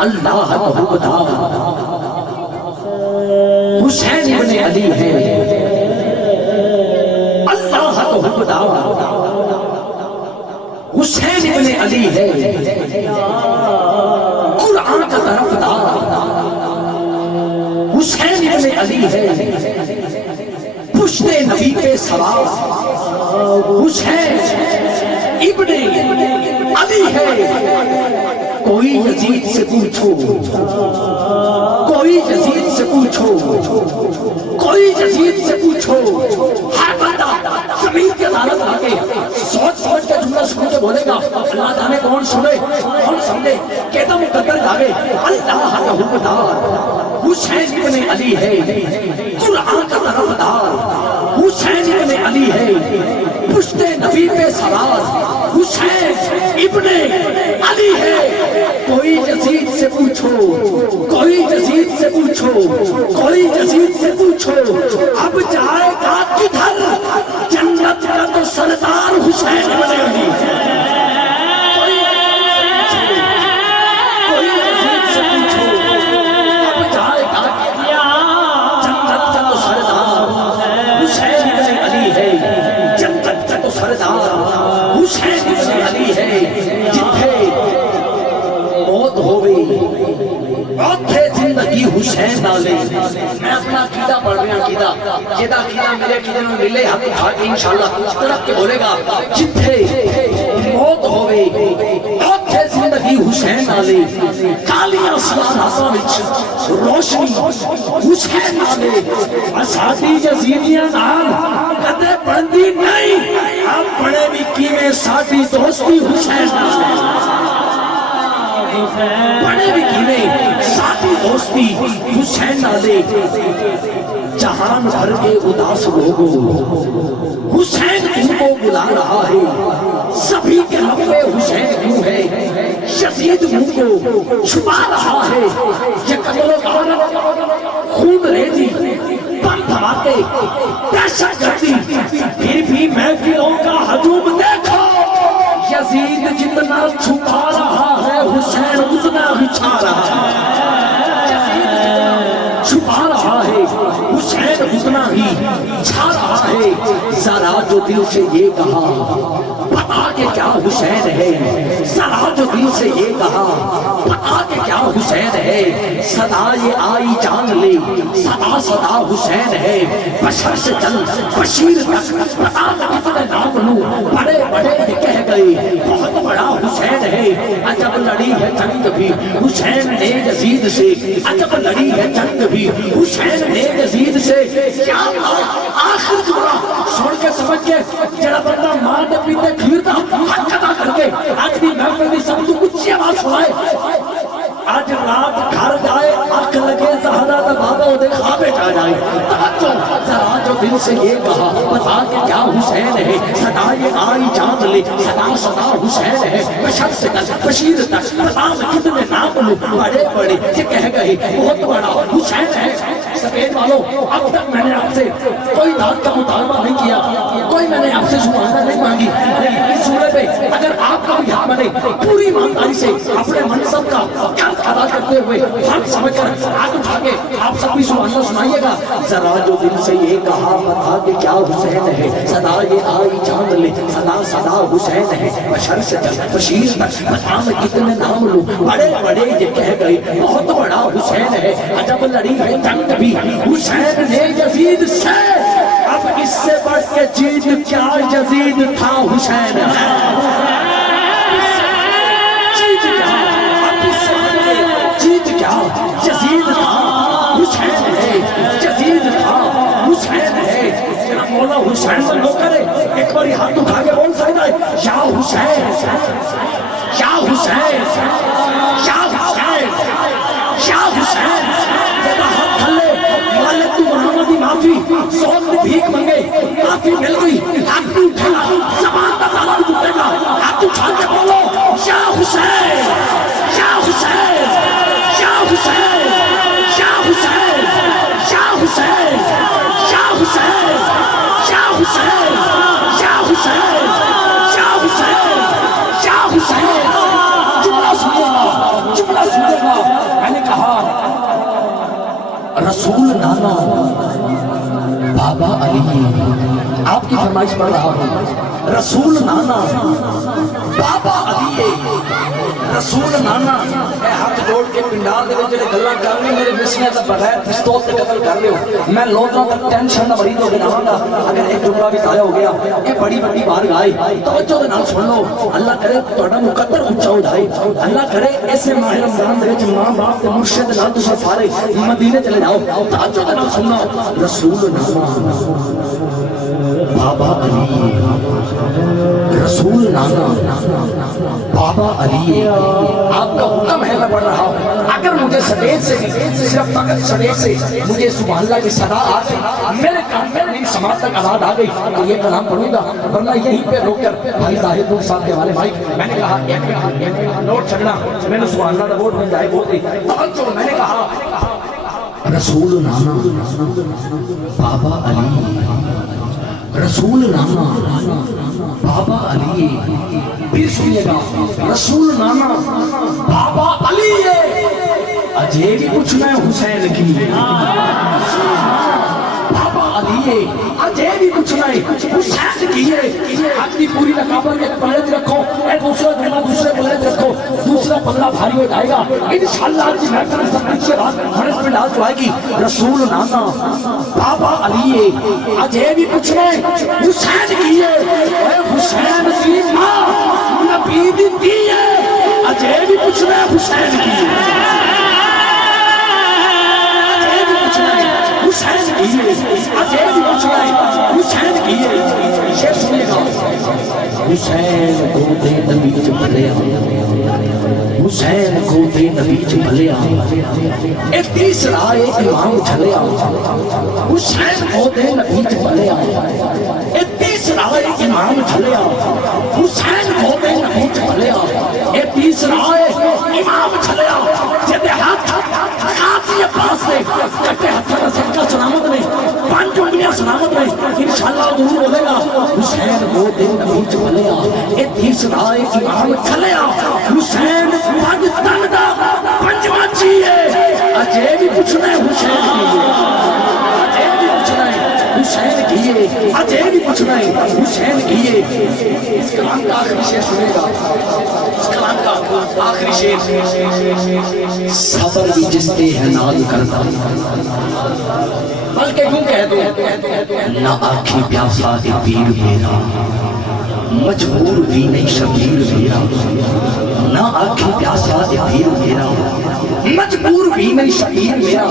اللہ کو بتا حسین ابن علی ہے اللہ کو بتا حسین ابن علی ہے قرآن کا طرف دار حسین ابن علی ہے پشت نبی پہ سوار حسین ابن علی ہے کوئی یزید سے پوچھو کوئی یزید سے پوچھو کوئی یزید سے پوچھو ہر بندہ زمین کے عدالت آگے سوچ سوچ کے جملہ سن کے بولے گا اللہ جانے کون سنے کون سمجھے کہتا مقدر جاگے اللہ کا حکمدار حسین ابن علی ہے قرآن کا طرفدار حسین ابن علی ہے پشت نبی پہ سوار حسین ابن علی ہے کوئی یزید سے پوچھو کوئی یزید سے پوچھو کوئی یزید سے پوچھو اب جائے گا کدھر جنت کا تو سردار حسین ابن علی ہے حسین ابن علی ہے جتھے موت ہوئی اوتھے زندگی حسین نالے میں اپنا عقیدہ پڑھ رہا عقیدہ جیدہ عقیدہ میرے عقیدہ میں ملے ہاتھ اٹھا کے انشاءاللہ طرف کے بولے گا جتھے موت ہوئی اوتھے زندگی حسین نالے کالی آسمان آسمان روشنی حسین نالے اساتی جزیدیاں نال کدے بندی نہیں ہم بڑے بھی کیویں ساٹھی دوستی حسین نالے بڑے بھی کیویں ساٹھی دوستی حسین نالے جہان بھر کے اداس لوگوں حسین ان کو بلا رہا ہے سبھی کے لب میں حسین کیوں ہے یزید ان کو چھپا رہا ہے یہ قتل و غارت خون ریزی بم دھماکے دہشت گردی پھر بھی محفلوں کا ہجوم دیکھو یزید جتنا چھپا رہا ہے حسین اتنا ہی چھا رہا ہے چھپا رہا ہے حسین اتنا ہی چھا رہا ہے ذرا جو دل سے یہ کہا بتا کہ کیا حسین ہے ذرا جو دل سے یہ کہا بتا کہ کیا حسین ہے صدا یہ آئی جان لے صدا صدا حسین ہے بشر سے چل بشیر تک بتا کتنے نام لوں بڑے بڑے یہ کہہ گئے بہت بڑا حسین ہے عجب لڑی ہے جنگ بھی حسین نے یزید سے عجب لڑی ہے جنگ بھی حسین نے یزید سے کیا آخر جملہ سن کے سمجھ کے جڑا بندہ ماں دے پیتے کھیرتا حق ادا کر کے آج بھی محفل دی سب تو کچھ آواز سنائے آج رات گھر جائے آنکھ لگے زہرا دا بابا دے خوابے جا جائے توجہ ذرا جو دل سے یہ کہا بتا کہ کیا حسین ہے صدا یہ آئی چاند لے صدا صدا حسین ہے بشر سے کل بشیر تک بتا میں کتنے نام لوں بڑے بڑے یہ کہہ گئے بہت بڑا حسین ہے سفید والوں اب تک میں نے آپ سے کوئی داد کا مطالبہ نہیں کیا کوئی میں نے آپ سے سبحانہ نہیں مانگی لیکن اس صورت پہ اگر آپ کا بھی حق بنے پوری ایمانداری سے اپنے منصب کا قرض ادا کرتے ہوئے فرق سمجھ کر ہاتھ اٹھا کے آپ سب بھی سبحانہ سنائیے گا ذرا جو دل سے یہ کہا بتا کہ کیا حسین ہے صدا یہ آئی چاند لے صدا صدا حسین ہے بشر سے چل بشیر تک بتا میں کتنے نام لوں بڑے بڑے یہ کہہ گئے بہت بڑا حسین ہے عجب لڑی ہے جنگ بھی حسین نے یزید سے اب اس سے بڑھ کے جیت کیا یزید تھا حسین ہے جیت کیا یزید تھا حسین ہے یزید تھا حسین ہے مولا حسین سے لو کرے ایک باری ہاتھ اٹھا کے بول سکتا ہے یا حسین یا حسین یا حسین یا حسین جب ہاتھ کھلے مالک تو محمدی معافی سوچ میں بھیک منگے معافی مل گئی ہاتھ تو اٹھا زبان کا تالا بھی ٹوٹے گا ہاتھ اٹھا کے بولو یا حسین یا حسین یا حسین یا حسین یا حسین یا حسین یا حسین یا حسین یا حسین یا حسین جملہ سنیے گا جملہ میں نے کہا رسول نانا بابا علی، آپ کی فرمائش پڑھ رہا ہوں، رسول نانا بابا علی، رسول نانا اے ہاتھ جوڑ کے پنڈال دے جڑے گلاں کر رہے میرے مسیاں دا بغیر پستول تے قتل کر رہے ہو، میں لوگوں تک ٹینشن دا مریض ہو کے جاواں گا اگر ایک جملہ بھی ضائع ہو گیا۔ یہ بڑی بڑی بارگاہ ہے، توجہ دے نال سن لو، اللہ کرے تہاڈا مقدر اونچا ہو جائے، اللہ کرے ایسے ماہ رمضان دے وچ ماں باپ تے مرشد نال تساں سارے مدینے چلے جاؤ، توجہ دے نال سن لو، رسول نانا بابا علی، رسول نانا بابا علی، آپ کا حکم ہے میں پڑھ رہا ہوں، اگر مجھے سٹیج سے صرف فقط سٹیج سے مجھے سبحان اللہ کی صدا آ گئی، میرے کان میں میری سماعت تک آواز آ گئی تو یہ کلام پڑھوں گا، ورنہ یہیں پہ روک کر بھائی طاہر نور صاحب کے والے بھائی میں نے کہا نوٹ چھڑنا، میں نے سبحان اللہ دا ووٹ مل جائے بہت ہی توجہ، میں نے کہا رسول نانا بابا علی، رسول نانا بابا علی، پھر سنیے گا رسول نانا بابا علی، اجے بھی پوچھنا ہے حسین کی، بابا علی اجے بھی پوچھنا ہے حسین کی، اپنی پوری رقابت ایک پلے رکھو، ایک دوسرا پلہ دوسرے پلے رکھو، دوسرا پلہ بھاری ہو جائے گا انشاءاللہ۔ آج کی محفل سب کچھ رات ہنس میں ڈال جائے گی، رسول نانا بابا علی اجے بھی پوچھنا ہے حسین کی، اے حسین کی ماں نبی دی ہے، اجے بھی پوچھنا ہے حسین کی، حسین کیے اجے بھی پوچھنا ہے حسین کیے، شیر سنیے گا حسین کو دے نبی چلیا، حسین کو دے نبی چلیا، ایک تیسرا امام چلیا، حسین کو دے نبی چلیا، ایک تیسرا امام چلیا، حسین کو دے نبی چلیا، ایک تیسرا امام چلیا، جدے ہاتھ خاصی پاس نے کٹے ہاتھ کا صدقہ سلامت نہیں، پانچ انگلیاں سلامت نہیں، انشاءاللہ ضرور بولے گا حسین کو دے نبی چلیا، اے تیسرا امام چلیا، حسین پاکستان دا پنجواں چیئے، اجے بھی پوچھنا ہے حسین کی، اجے بھی پوچھنا ہے حسین کیے، اجے بھی پوچھنا ہے حسین کیے۔ اس کلام کا آخری شعر سنے گا، اس کلام کا آخری شعر، صبر بھی جس پہ ہے ناز کرتا، بلکہ یوں کہہ دو نہ آنکھیں پیاسا ہے پیر میرا، مجبور بھی نہیں شبیر میرا، نہ آنکھیں پیاسا ہے پیر میرا، مجبور بھی نہیں شبیر میرا۔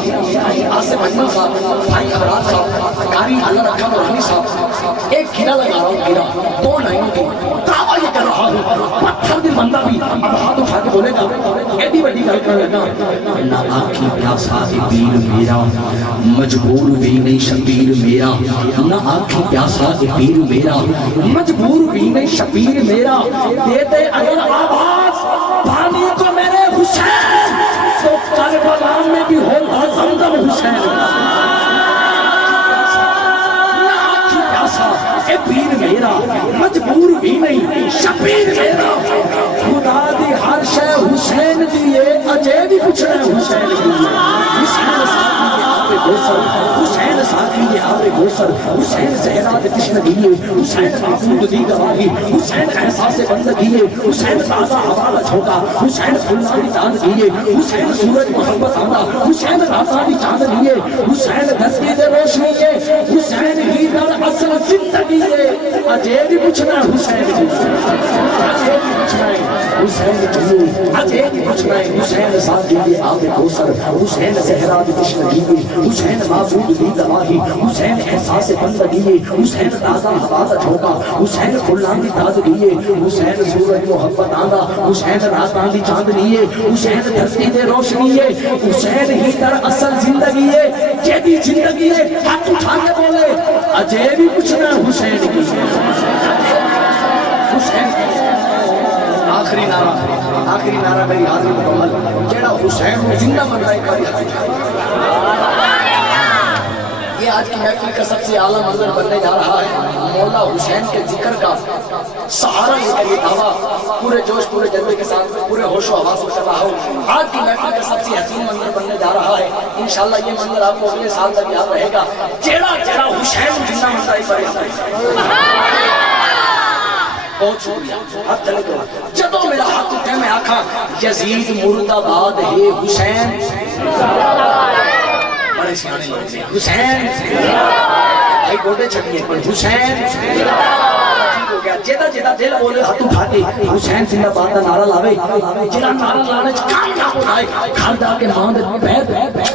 آصف اجمل صاحب، بھائی ابرار صاحب، قاری اللہ رکھا مرانی صاحب، ایک گھرا لگا رہا ہوں، گھرا دو لائنوں کی دعویٰ یہ کر رہا ہوں، پتھر دل بندہ بھی اب ہاتھ اٹھا کے بولے گا ایڈی بڑی گل کر لینا، نہ آنکھیں پیاسا ہے پیر میرا، مجبور بھی نہیں شبیر میرا، نہ آنکھیں پیاسا ہے پیر میرا، مجبور بھی نہیں شبیر میرا، دیتے اگر آواز پانی کو میرے حسین تو کربلا میں بھی ہوگا زمزم حسین، نہ آنکھیں پیاسا اے پیر میرا، مجبور بھی نہیں شبیر میرا، خدا دی ہر شے حسین دیئے، اجے بھی پوچھنا ہے حسین دیئے، حسین ساکھی آبے گوسر، حسین ساکھی آبے گوسر، حسین زہرات تشنگیے، حسین معبود دی گواہی، حسین احساس بندگیے، حسین تازہ حوالہ چھوٹا، حسین کھلنا دی چاند دیئے، حسین سورج محبت آنا، حسین رازہ دی چاند دیئے، حسین دھسکی دے روشنیے، حسین ہی در اصل زندگیے، اجے بھی پوچھنا ہے حسین دیئے، اجے بھی پوچھنا ہے حسین دیئے، اجے بھی پوچھنا ہے حسین ساکھی آبے گوسر، حسین زہرات تشنگیے، حسین معبود دی گواہی، حسین احساس بندگیے، حسین تازہ حوالہ چھوٹا، حسین کھلان دی تازگیے، حسین سورج محبت آندا، حسین راتاں دی چاندنیے، حسین دھرتی دے روشنیے، حسین ہی در اصل زندگیے، جیدی زندگیے، ہاتھ اٹھا کے بولے اجے بھی پوچھنا حسین کی، حسین آخری نعرہ میری حاضری مکمل، جیڑا حسین کو زندہ بننا ہے کاری یہ آج کی محفل کا سب سے اعلیٰ منظر بننے جا رہا ہے۔ مولا حسین کے ذکر کا سہارا لے کر یہ دعویٰ پورے جوش پورے جذبے کے ساتھ پورے ہوش و حواس میں کر رہا ہوں. آج کی محفل کا سب سے حسین منظر بننے جا رہا ہے. انشاءاللہ یہ منظر آپ کو اگلے سال تک یاد رہے گا. جیڑا جیڑا حسین جنہ منظر پر بہت شکریہ. اب چلے تو جدو میرا ہاتھ اٹھے میں آکھا یزید مرد آباد ہے حسین بڑے سیانے لوگ ہیں. حسین بھائی گوڑے چھڑیے پر حسین جیدہ جیدہ دل بولے ہاتھ اٹھا کے حسین زندہ باد کا نعرہ لاوے. جیدہ نعرہ لانے کامیاب اٹھائے گھر جا کے ماں دے پیر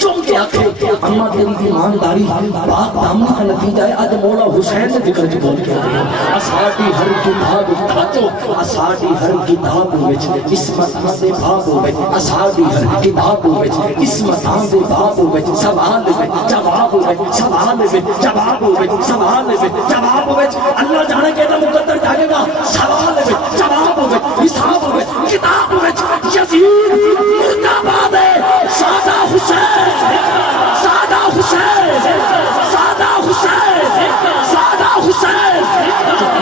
چوم کے آکھے اماں تیری ایمانداری بات دامن کا نتیجہ ہے. آج مولا حسین سے ذکر جو بول کے آئے اساڑی ہر کتاب توجہ اساڑی ہر کتاب وچ قسمتاں دے باب وچ اساڑی ہر کتاب وچ قسمتاں دے باب وچ سوال وچ جواب وچ سوال وچ جواب وچ سوال وچ جواب وچ اللہ جانے کے دا مقدر جاگے گا. سوال وچ جواب وچ حساب وچ کتاب وچ یزید مرد آباد ہے. سادہ حسین سادہ حسین سادہ حسین سادہ حسین.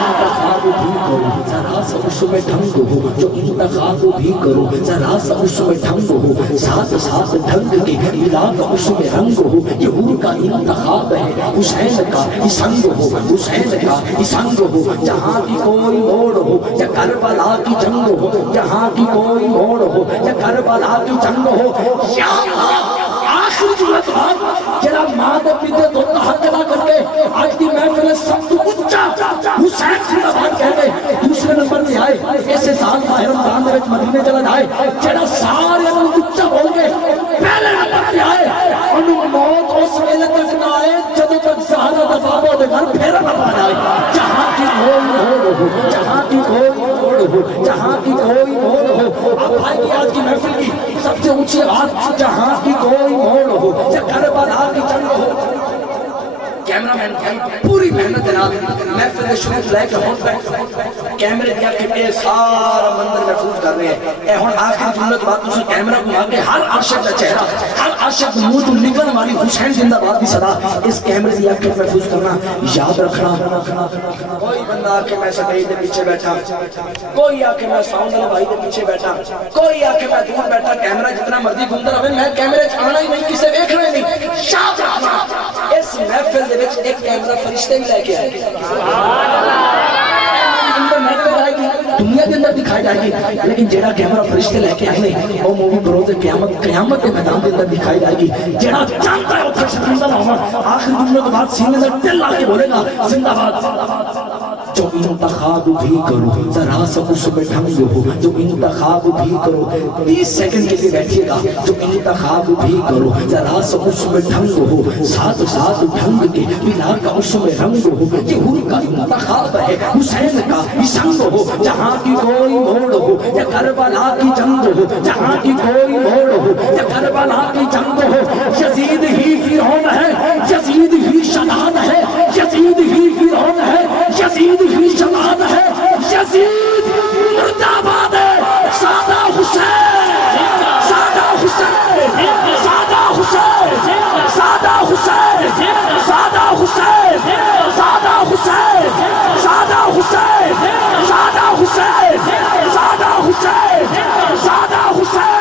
انتخاب بھی کرو ذرا سا اس میں ڈھنگ ہو جو انتخاب بھی کرو ذرا سا اس میں ڈھنگ ہو ساتھ ساتھ ڈھنگ کے ملا کا اس میں رنگ ہو. یہ حور کا انتخاب ہے حسین کا یہ سنگ ہو حسین کا یہ سنگ ہو. جہاں کی کوئی موڑ ہو یا کربلا کی جنگ ہو جہاں کی کوئی موڑ ہو یا کربلا کی جنگ ہو. یا آخری جملت بات جرا ماں دے پیتے تو تحت جلا کر کے آج کی محفل سب تو اچھا حسین زندہ باد کہہ گئے. دوسرے نمبر میں آئے ایسے سال ماہ رمضان میں مدینے چلا جائے جرا سارے اچھا بول گئے. پہلے نمبر میں آئے انہوں موت اس ویلے تک نہ آئے جدو تک زہرہ دا بابا دے گھر پھیرا نہ پا جائے. جہاں کی کوئی موڑ ہو جہاں کی کوئی موڑ ہو جہاں کی کوئی موڑ ہو. اب بھائی کی آج کی محفل کی سب سے اونچی آواز جہاں کی کوئی موڑ ہو یا کربلا کی جنگ ہو. کیمرہ مین پوری محنت جناب محفل شروع لے کے ہون پہ کیمرے دیا کہ اے سارا منظر محفوظ کر رہے ہیں. اے ہون آخر جملت بات اسے کیمرہ کو آگے ہر عاشق کا چہرہ ہر عاشق منہ تو نگل والی حسین زندہ باد کی صدا اس کیمرے دیا کہ محفوظ کرنا یاد رکھنا. کوئی بندہ آکے میں سبید دے پیچھے بیٹھا کوئی آکے میں ساؤنڈ والے بھائی دے پیچھے بیٹھا کوئی آکے میں دور بیٹھا کیمرہ جتنا مرضی گھومتا رہے میں کیمرے آنا ہی نہیں کسے دیکھنا ہی نہیں. یاد رکھنا اس محفل دے وچ ایک کیمرہ فرشتے بھی لے کے آئے گی انٹرنیٹ پہ آئے گی دنیا کے اندر دکھائی جائے گی. لیکن جیڑا کیمرہ فرشتے لے کے آئے گے وہ مووی بروز قیامت کے میدان کے اندر دکھائی جائے گی. جیڑا جانتا ہے اتھر شکریزہ لاؤں آخر جملے کے بعد سینے سے دل لا کے بولے گا زندہ باد. جو انتخاب بھی کرو ذرا سا اس میں ڈھنگ ہو جو انتخاب بھی کرو 30 سیکنڈ کے لیے بیٹھیے گا. جو انتخاب بھی کرو ذرا سا اس میں ڈھنگ ہو ساتھ ساتھ ڈھنگ کے بلا کا اس میں رنگ ہو. یہ حور کا انتخاب ہے حسین کا یہ سنگ ہو. جہاں کی کوئی موڑ ہو یا کربلا کی جنگ ہو جہاں کی کوئی موڑ ہو یا کربلا کی جنگ ہو. یزید ہی فرعون ہے یزید ہی شداد ہے یزید ہی فرعون ہے یزید ہی شداد ہے یزید مرد آباد ہے. سادہ حسین سادہ حسین سادہ حسین سادہ حسین سادہ حسین سادہ حسین سادہ حسین سادہ حسین سادہ حسین سادہ حسین.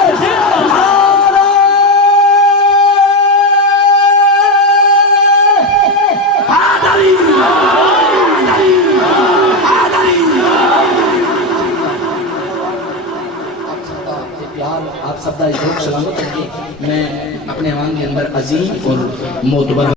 آپ سب کا ذوق سلامت ہے. میں اپنے ایوان کے اندر عظیم اور معتبر